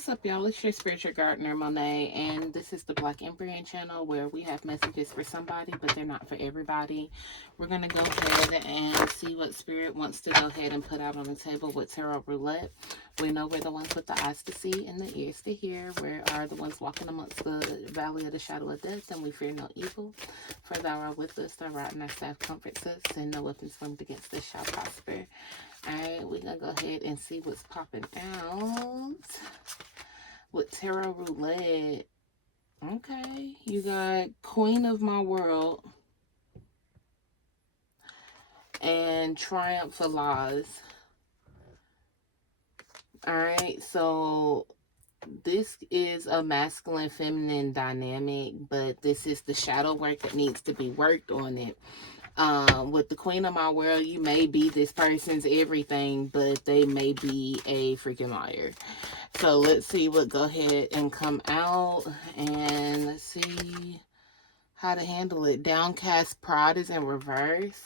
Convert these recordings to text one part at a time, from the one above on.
What's up, y'all? It's your spiritual gardener, Monet, and this is the Black Empyrean channel where we have messages for somebody, but they're not for everybody. We're going to go ahead and see what spirit wants to go ahead and put out on the table with tarot roulette. We know we're the ones with the eyes to see and the ears to hear. We are the ones walking amongst the valley of the shadow of death, and we fear no evil. For thou art with us, thy rod and thy staff comforts us, and no weapons formed against us shall prosper. Alright, we're going to go ahead and see what's popping out with tarot roulette. Okay, you got Queen of My World and Triumph for Laws. Alright, so this is a masculine feminine dynamic, but this is the shadow work that needs to be worked on it. With the Queen of My World, you may be this person's everything, but they may be a freaking liar. So let's see what go ahead and come out, and let's see how to handle it. Downcast pride is in reverse.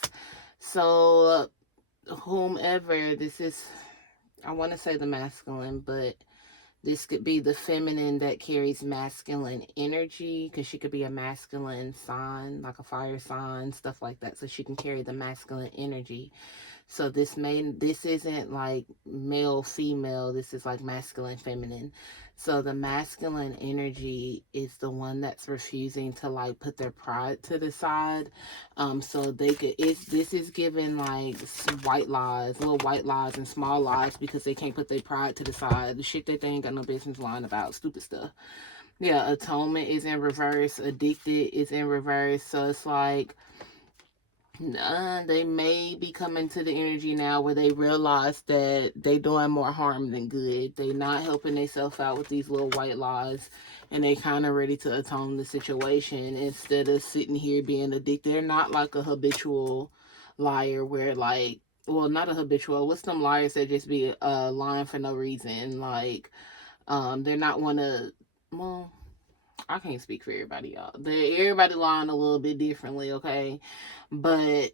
So whomever this is, I want to say the masculine, but this could be the feminine that carries masculine energy, because she could be a masculine sign, like a fire sign, stuff like that. So she can carry the masculine energy. So this isn't like male, female. This is like masculine, feminine. So the masculine energy is the one that's refusing to like put their pride to the side. So they could, this is given like white lies, little white lies and small lies, because they can't put their pride to the side. The shit that they ain't got no business lying about, stupid stuff. Yeah, atonement is in reverse. Addicted is in reverse. So it's like, they may be coming to the energy now where they realize that they doing more harm than good. They not helping themselves out with these little white lies, and they kind of ready to atone the situation instead of sitting here being addicted. They're not like a habitual liar where like, well, not a habitual. What's them liars that just be lying for no reason? Like, they're not one of, well, I can't speak for everybody, y'all. Everybody lying a little bit differently, okay? But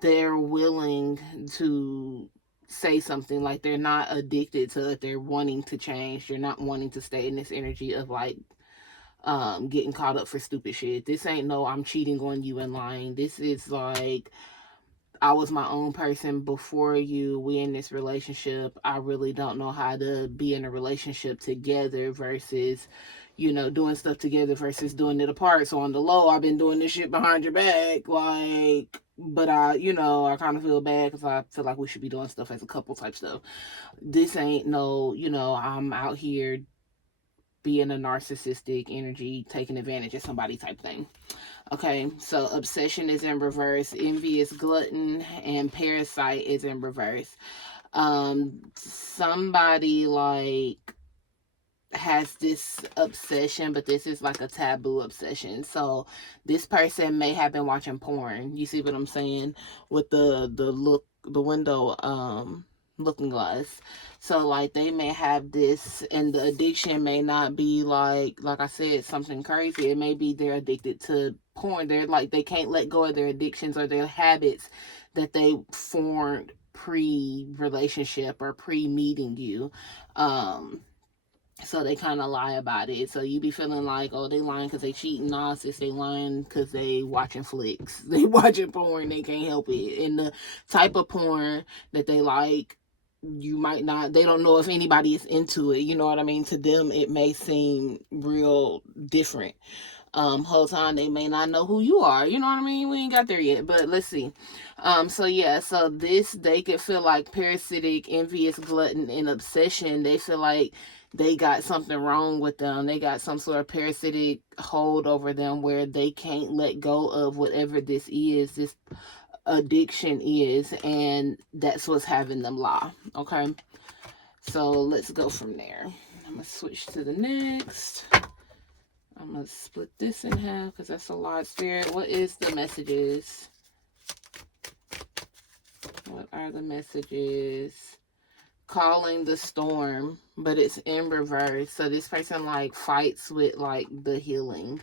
they're willing to say something. Like, they're not addicted to it. They're wanting to change. They're not wanting to stay in this energy of like getting caught up for stupid shit. This ain't no I'm cheating on you and lying. This is like, I was my own person before you. We in this relationship. I really don't know how to be in a relationship together versus, doing stuff together versus doing it apart. So on the low, I've been doing this shit behind your back. Like, but I kind of feel bad because I feel like we should be doing stuff as a couple type stuff. This ain't no, I'm out here being a narcissistic energy, taking advantage of somebody type thing. Okay, so obsession is in reverse, envious glutton, and parasite is in reverse. Somebody like has this obsession, but this is like a taboo obsession. So this person may have been watching porn. You see what I'm saying? With the window looking glass. So like they may have this, and the addiction may not be like I said, something crazy. It may be they're addicted to porn. They're like, they can't let go of their addictions or their habits that they formed pre-relationship or pre-meeting you. So they kind of lie about it. So you be feeling like, oh, they lying because they cheating. Nah, sis, they lying because they watching flicks. They watching porn. They can't help it. And the type of porn that they like, you might not, they don't know if anybody is into it. You know what I mean? To them, it may seem real different. Whole time they may not know who you are. You know what I mean? We ain't got there yet, but let's see. So yeah, so this, they could feel like parasitic, envious, glutton, and obsession. They feel like they got something wrong with them. They got some sort of parasitic hold over them where they can't let go of whatever this addiction is, and that's what's having them lie. Okay, so let's go from there. I'm gonna switch to the next. I'm gonna split this in half because that's a lot. Spirit, what is the messages? What are the messages? Calling the storm, but it's in reverse. So this person like fights with like the healing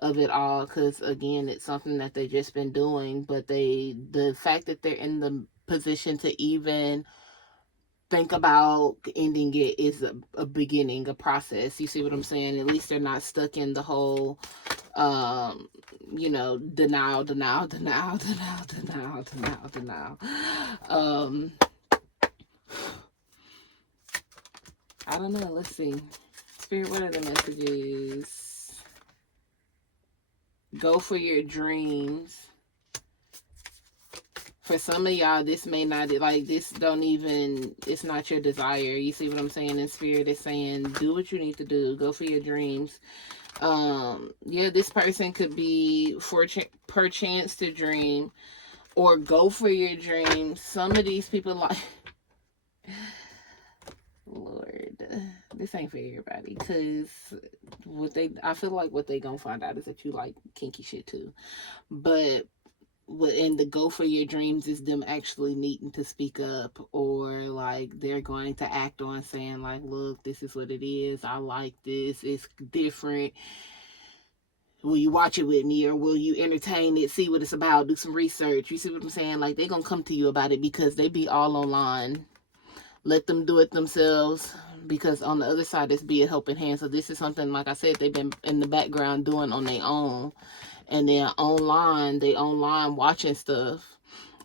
of it all, because again, it's something that they just been doing, but the fact that they're in the position to even think about ending it is a beginning, a process. You see what I'm saying? At least they're not stuck in the whole denial, denial, denial, denial, denial, denial, denial. I don't know. Let's see. Spirit, what are the messages? Go for your dreams. For some of y'all, this may not, like, this don't even, it's not your desire. You see what I'm saying? In Spirit is saying, do what you need to do. Go for your dreams. Yeah, this person could be perchance to dream or go for your dreams. Some of these people like, Lord, this ain't for everybody, because I feel like what they gonna find out is that you like kinky shit too. But and the go for your dreams is them actually needing to speak up, or like they're going to act on saying like, look, this is what it is, I like this, it's different, will you watch it with me, or will you entertain it, see what it's about, do some research. You see what I'm saying? Like, they're gonna come to you about it because they be all online. Let them do it themselves, because on the other side, this be a helping hand. So this is something, like I said, they've been in the background doing on their own. And then online, they online watching stuff.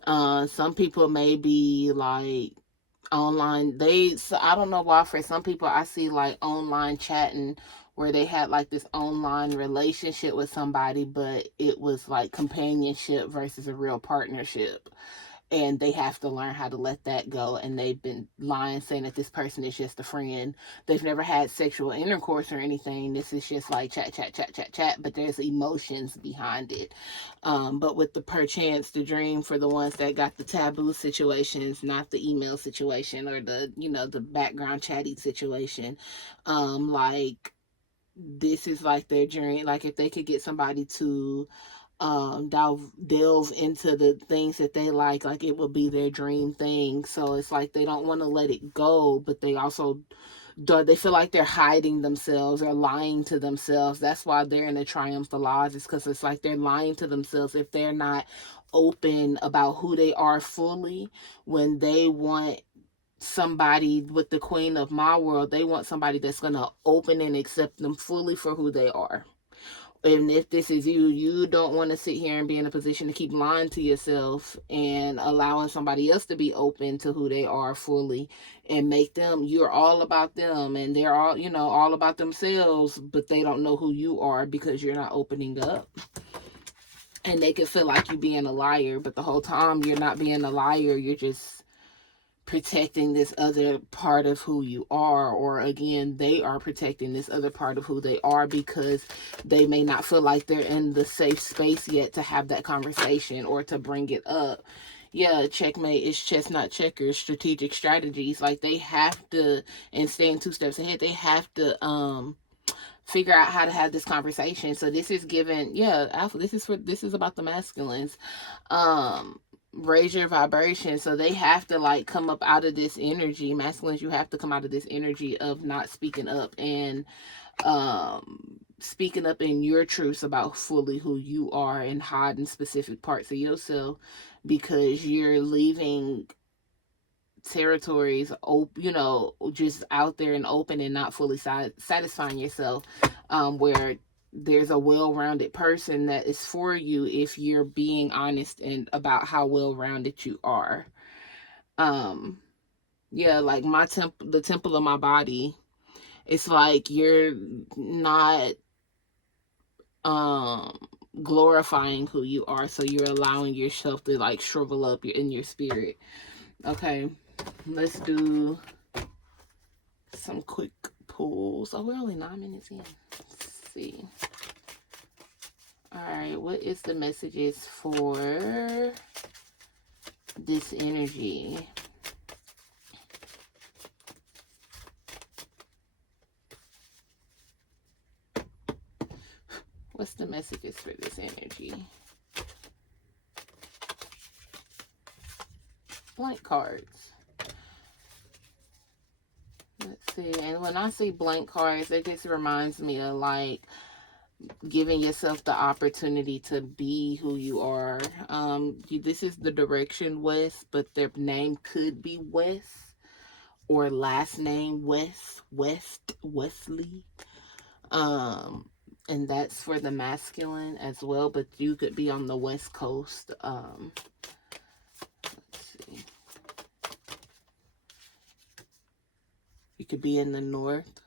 Some people may be like online. So I don't know why for some people I see like online chatting where they had like this online relationship with somebody, but it was like companionship versus a real partnership, and they have to learn how to let that go. And they've been lying, saying that this person is just a friend. They've never had sexual intercourse or anything. This is just like chat, chat, chat, chat, chat, but there's emotions behind it. But with the perchance to dream, for the ones that got the taboo situations, not the email situation or the background chatty situation, like, this is like their journey. Like, if they could get somebody to delve into the things that they like it would be their dream thing. So it's like they don't want to let it go, but they also they feel like they're hiding themselves or lying to themselves. That's why they're in the triumph of lies, is because it's like they're lying to themselves if they're not open about who they are fully. When they want somebody with the queen of my world, they want somebody that's going to open and accept them fully for who they are. And if this is you, you don't want to sit here and be in a position to keep lying to yourself and allowing somebody else to be open to who they are fully, and make them, you're all about them and they're all, all about themselves, but they don't know who you are because you're not opening up. And they can feel like you being a liar, but the whole time you're not being a liar. You're just protecting this other part of who you are, or again, they are protecting this other part of who they are, because they may not feel like they're in the safe space yet to have that conversation or to bring it up. Yeah, checkmate is chestnut checkers, strategic strategies. Like, they have to, and staying 2 steps ahead, they have to figure out how to have this conversation. So this is given, alpha, this is about the masculines. Raise your vibration. So they have to like come up out of this energy. Masculines, you have to come out of this energy of not speaking up, and speaking up in your truths about fully who you are, and hiding specific parts of yourself, because you're leaving territories just out there and open, and not fully satisfying yourself, where there's a well-rounded person that is for you if you're being honest and about how well-rounded you are. Like the temple of my body, it's like you're not glorifying who you are, so you're allowing yourself to like shrivel up in your spirit. Okay, let's do some quick pulls. Oh, we're only 9 minutes in. Let's see. All right, what is the messages for this energy? What's the messages for this energy? Blank cards. Let's see. And when I see blank cards, it just reminds me of like giving yourself the opportunity to be who you are. This is the direction West, but their name could be West, or last name Wesley. And that's for the masculine as well, but you could be on the West Coast. Let's see. You could be in the North.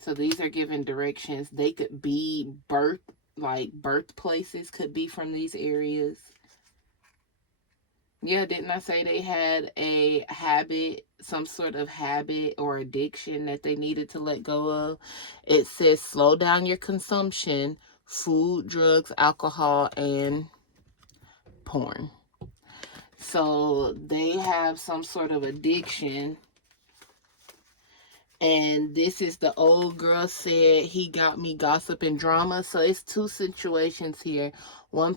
So these are given directions. They could be birthplaces could be from these areas. Yeah, didn't I say they had a habit, some sort of habit or addiction that they needed to let go of? It says slow down your consumption, food, drugs, alcohol, and porn. So they have some sort of addiction. And this is the old girl said he got me gossip and drama. So it's two situations here. One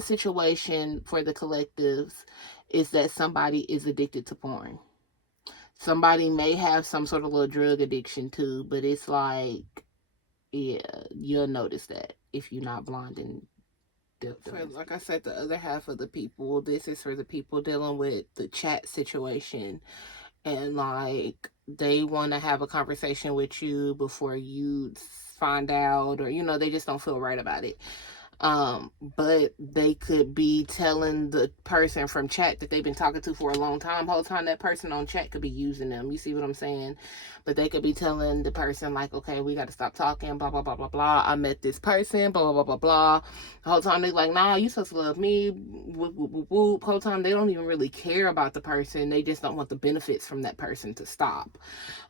situation for the collectives is that somebody is addicted to porn. Somebody may have some sort of little drug addiction too, but it's like, yeah, you'll notice that if you're not blind and for, like I said, the other half of the people, this is for the people dealing with the chat situation. And like they want to have a conversation with you before you find out, or they just don't feel right about it. But they could be telling the person from chat that they've been talking to for a long time. Whole time that person on chat could be using them. You see what I'm saying? But they could be telling the person like, okay, we got to stop talking, blah, blah, blah, blah, blah. I met this person, blah, blah, blah, blah, blah. The whole time they like, nah, you supposed to love me, whoop, whoop, whoop, whoop. Whole time they don't even really care about the person. They just don't want the benefits from that person to stop.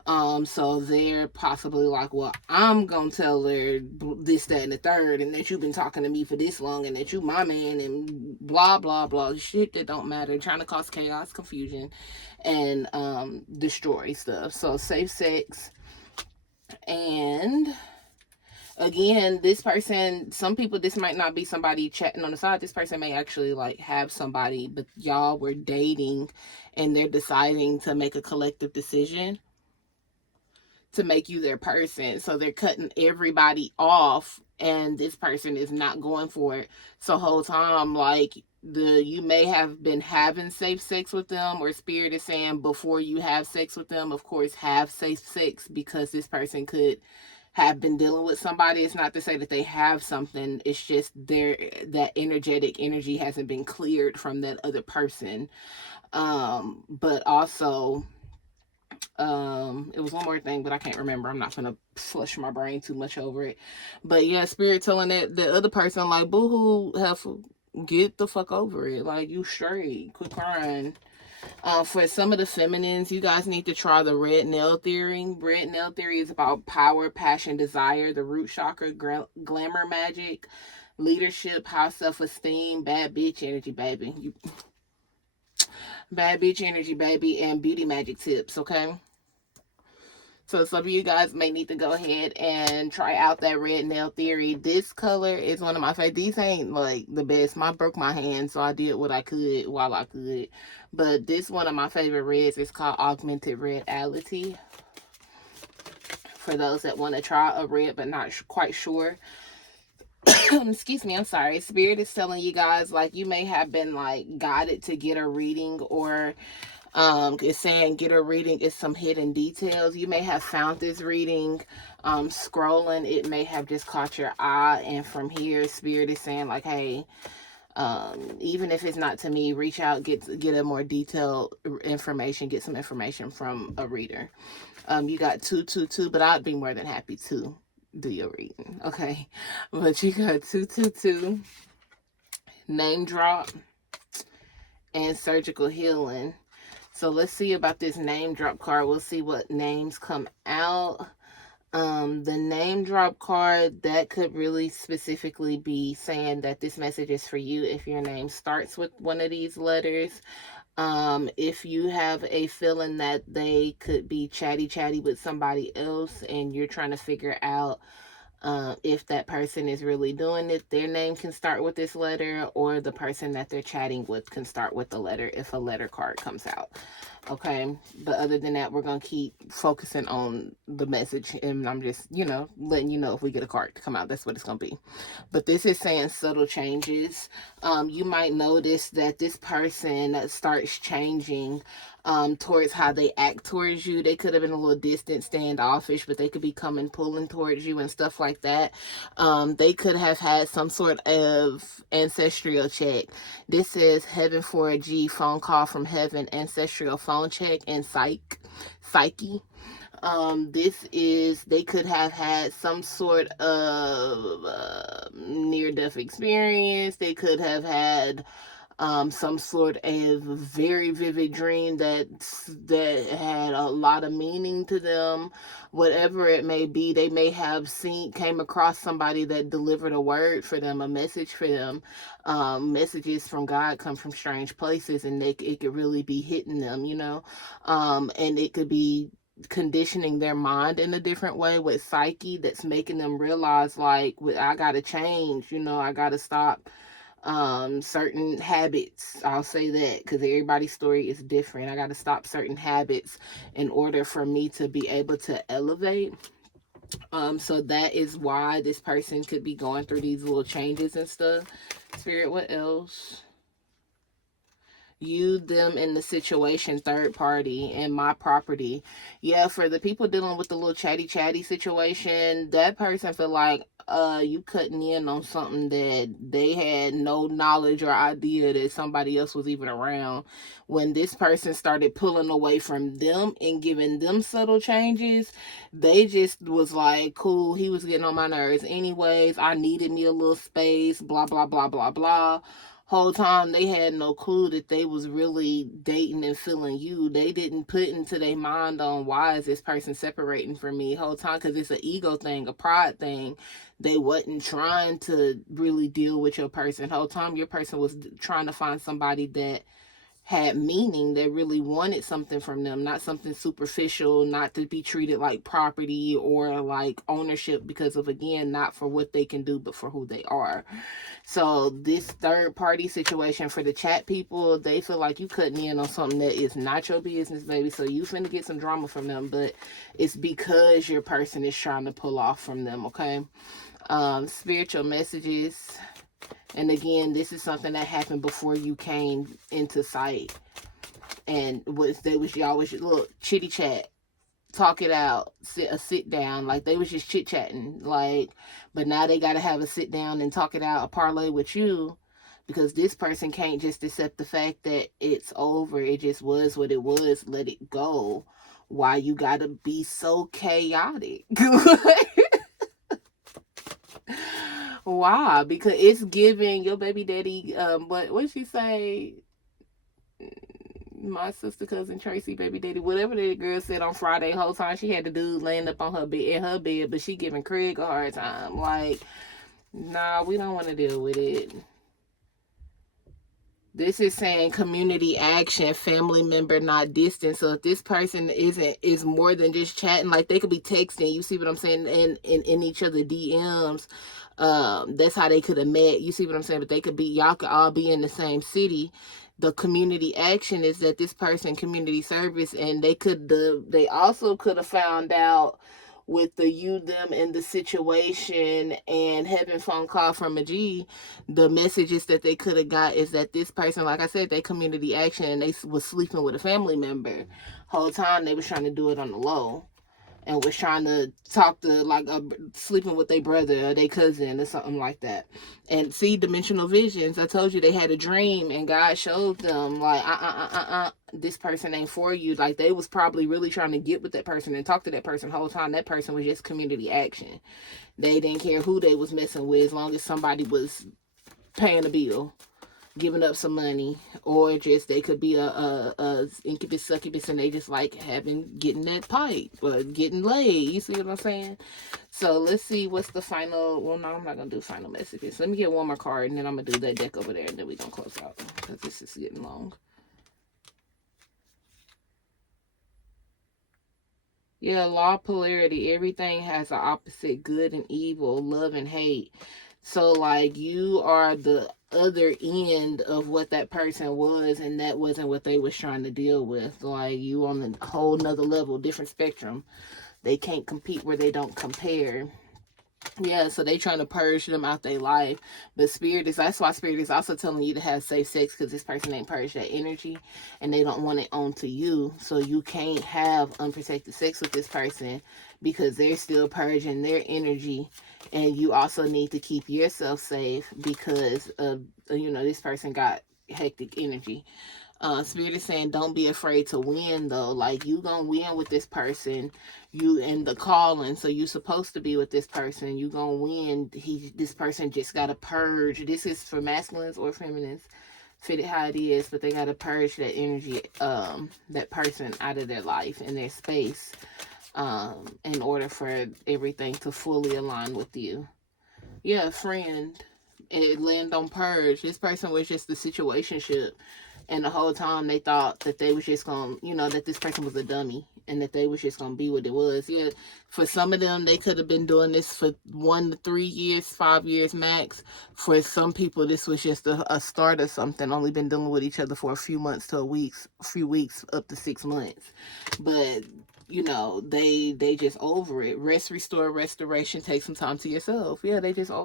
So they're possibly like, well, I'm gonna tell her this, that, and the third, and that you've been talking to me for this long, and that you my man, and blah, blah, blah, shit that don't matter, trying to cause chaos, confusion, and destroy stuff. So safe sex. And again, this person, some people, this might not be somebody chatting on the side. This person may actually like have somebody, but y'all were dating and they're deciding to make a collective decision to make you their person. So they're cutting everybody off and this person is not going for it. So whole time, like you may have been having safe sex with them, or spirit is saying before you have sex with them, of course, have safe sex, because this person could have been dealing with somebody. It's not to say that they have something. It's just that energetic energy hasn't been cleared from that other person. But also, it was one more thing, but I can't remember. I'm not gonna flush my brain too much over it. But yeah, spirit telling that the other person like, boo-hoo, heifer, get the fuck over it. Like, you straight, quit crying. For some of the feminines, you guys need to try the red nail theory. Red nail theory is about power, passion, desire, the root chakra, glamour magic, leadership, high self-esteem, bad bitch energy, baby. Bad bitch energy, baby, and beauty magic tips, okay? So some of you guys may need to go ahead and try out that red nail theory. This color is one of my favorites. These ain't like the best. I broke my hand, so I did what I could while I could. But this one of my favorite reds is called Augmented Reality. For those that want to try a red but not quite sure. Excuse me, I'm sorry. Spirit is telling you guys, like, you may have been like guided to get a reading, or it's saying get a reading. It's some hidden details. You may have found this reading scrolling. It may have just caught your eye, and from here, Spirit is saying like, hey, even if it's not to me, reach out, get a more detailed information, get some information from a reader. You got 222, but I'd be more than happy to do your reading, okay? But you got 222, name drop, and surgical healing. So let's see about this name drop card. We'll see what names come out. The name drop card, that could really specifically be saying that this message is for you if your name starts with one of these letters. If you have a feeling that they could be chatty with somebody else and you're trying to figure out if that person is really doing it, their name can start with this letter, or the person that they're chatting with can start with the letter if a letter card comes out. Okay, but other than that, we're gonna keep focusing on the message, and I'm just, letting you know if we get a card to come out, that's what it's gonna be. But this is saying subtle changes. You might notice that this person starts changing towards how they act towards you. They could have been a little distant, standoffish, but they could be coming, pulling towards you and stuff like that. They could have had some sort of ancestral check. This says heaven for a G, phone call from heaven, ancestral phone check, and psyche. This is, they could have had some sort of near-death experience. They could have had some sort of very vivid dream that had a lot of meaning to them. Whatever it may be, they may have came across somebody that delivered a word for them, a message for them. Messages from God come from strange places, and it could really be hitting them, and it could be conditioning their mind in a different way with psyche, that's making them realize, like, I gotta change, I gotta stop certain habits. I'll say that, because everybody's story is different. I got to stop certain habits in order for me to be able to elevate. So that is why this person could be going through these little changes and stuff. Spirit, what else? You, them, in the situation, third party, and my property. Yeah, for the people dealing with the little chatty situation, that person feel like you cutting in on something that they had no knowledge or idea that somebody else was even around. When this person started pulling away from them and giving them subtle changes, they just was like, cool, he was getting on my nerves anyways, I needed me a little space, blah blah blah blah blah. Whole time they had no clue that they was really dating and feeling you. They didn't put into their mind on, why is this person separating from me? Whole time, because it's an ego thing, a pride thing. They wasn't trying to really deal with your person. Whole time your person was trying to find somebody that had meaning, that really wanted something from them, not something superficial, not to be treated like property or like ownership, because of, again, not for what they can do but for who they are. So this third party situation, for the chat people, they feel like you cutting in on something that is not your business, baby. So you finna get some drama from them, but it's because your person is trying to pull off from them. Okay. Spiritual messages. And again, this is something that happened before you came into sight. And y'all was look, chitty chat, talk it out, sit down, like they was just chit chatting, like, but now they gotta have a sit down and talk it out, a parlay with you, because this person can't just accept the fact that it's over, it just was what it was, let it go. Why you gotta be so chaotic? Why? Because it's giving your baby daddy, what she say? My sister, cousin Tracy, baby daddy, whatever that girl said on Friday, whole time she had the dude laying up on her bed, in her bed, but she giving Craig a hard time. Like, nah, we don't want to deal with it. This is saying community action, family member, not distant. So if this person is more than just chatting, like they could be texting, you see what I'm saying, in each other DMs. That's how they could have met. You see what I'm saying? But y'all could all be in the same city. The community action is that this person community service, and they also could have found out with the you, them, and the situation, and having phone call from a G, the messages that they could have got is that this person, like I said, they community action, and they was sleeping with a family member. Whole time they was trying to do it on the low, and was trying to talk to, like, sleeping with their brother or their cousin or something like that. And see, dimensional visions, I told you they had a dream and God showed them, like, this person ain't for you. Like, they was probably really trying to get with that person and talk to that person the whole time. That person was just community action. They didn't care who they was messing with, as long as somebody was paying a bill, giving up some money, or just they could be a incubus succubus, and they just like getting that pipe or getting laid. You see what I'm saying? So let's see what's the final. Well, no, I'm not gonna do final messages. Let me get one more card, and then I'm gonna do that deck over there, and then we gonna close out, because this is getting long. Yeah, law of polarity. Everything has an opposite, good and evil, love and hate. So, like, you are the other end of what that person was, and that wasn't what they was trying to deal with. Like, you on a whole nother level, different spectrum. They can't compete where they don't compare. Yeah, so they trying to purge them out their life. But that's why Spirit is also telling you to have safe sex, because this person ain't purged that energy and they don't want it onto you. So you can't have unprotected sex with this person because they're still purging their energy. And you also need to keep yourself safe because this person got hectic energy. Spirit is saying don't be afraid to win though. Like, you gonna win with this person. You in the calling, so you supposed to be with this person. You gonna win. This person just gotta purge. This is for masculines or feminines. Fit it how it is, but they gotta purge that energy, that person out of their life and their space, in order for everything to fully align with you. Yeah, friend. It land on purge. This person was just the situationship, and the whole time they thought that they was just gonna, that this person was a dummy and that they was just gonna be what it was. Yeah, for some of them, they could have been doing this for 1 to 3 years, 5 years max. For some people, this was just a start of something. Only been dealing with each other for a few months to a few weeks up to 6 months, but they just over it. Rest, restore, restoration. Take some time to yourself. Yeah, they just over